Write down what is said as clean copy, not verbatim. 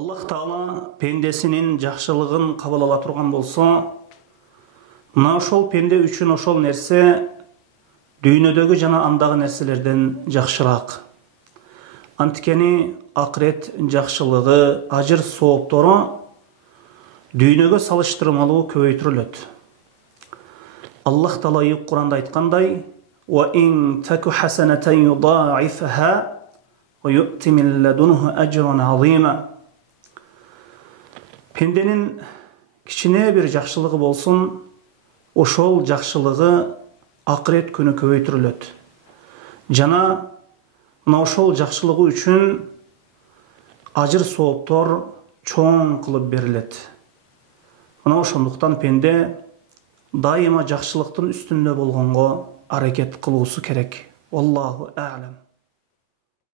Аллах Таала пендесinin жакшылыгын кабыл ала турган болсо, мына ошол пенде үчүн ошол нерсе дүйнөдөгү жана андагы нерселерден жакшыраак. Анткени акырет жакшылыгы, ажыр сооптору дүйнөгө салыштырмалуу көбөйтүрүлөт. Аллах Таала Кур'анда айткандай: "Ва ин таку хасанатан юдаифаха ва ю'ти мин ладунху ажран азима." Пенденин кичине бир жакшылыгы болсун, ошол жакшылыгы акырет күнү көбөйтүрүлөт. Жана мына ошол жакшылыгы үчүн ажыр сооптор чоң кылып берилет. Мына ошондуктан пенде дайыма жакшылыктын үстүндө болгонго аракет кылуусу керек. Аллаху а'лам.